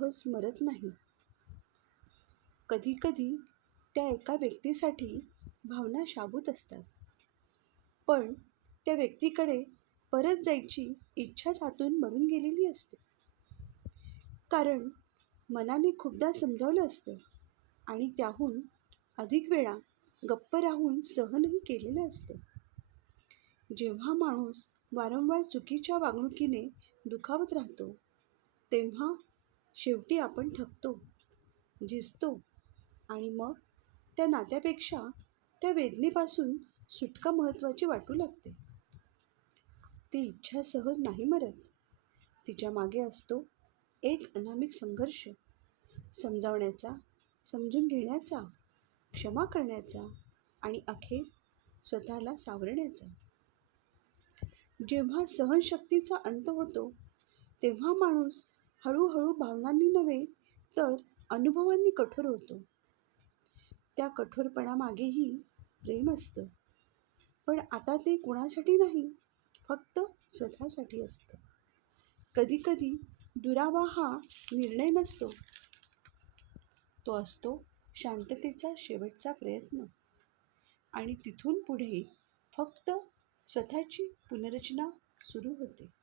सहज मरत नाही. कधीकधी त्या एका व्यक्तीसाठी भावना शाबूत असतात, पण त्या व्यक्तीकडे परत जायची इच्छाच आतून मरून गेलेली असते. कारण मनाने खूपदा समजावलं असतं आणि त्याहून अधिक वेळा गप्प राहून सहनही केलेलं असतं. जेव्हा माणूस वारंवार चुकीच्या वागणुकीने दुखावत राहतो, तेव्हा शेवटी आपण थकतो, झिजतो आणि मग त्या नात्यापेक्षा त्या वेदनेपासून सुटका महत्त्वाची वाटू लागते. ती इच्छा सहज नाही मरत. तिच्या मागे असतो एक अनामिक संघर्ष, समजावण्याचा, समजून घेण्याचा, क्षमा करण्याचा आणि अखेर स्वतःला सावरण्याचा. जेव्हा सहनशक्तीचा अंत होतो, तेव्हा माणूस हळूहळू भावनांनी नव्हे तर अनुभवांनी कठोर होतो. त्या कठोरपणामागेही प्रेम असतं, पण आता ते कुणासाठी नाही, फक्त स्वतःसाठी असतं. कधीकधी दुरावा हा निर्णय नसतो, तो असतो शांततेचा शेवटचा प्रयत्न. आणि तिथून पुढे फक्त स्वतःची पुनर्रचना सुरू होते.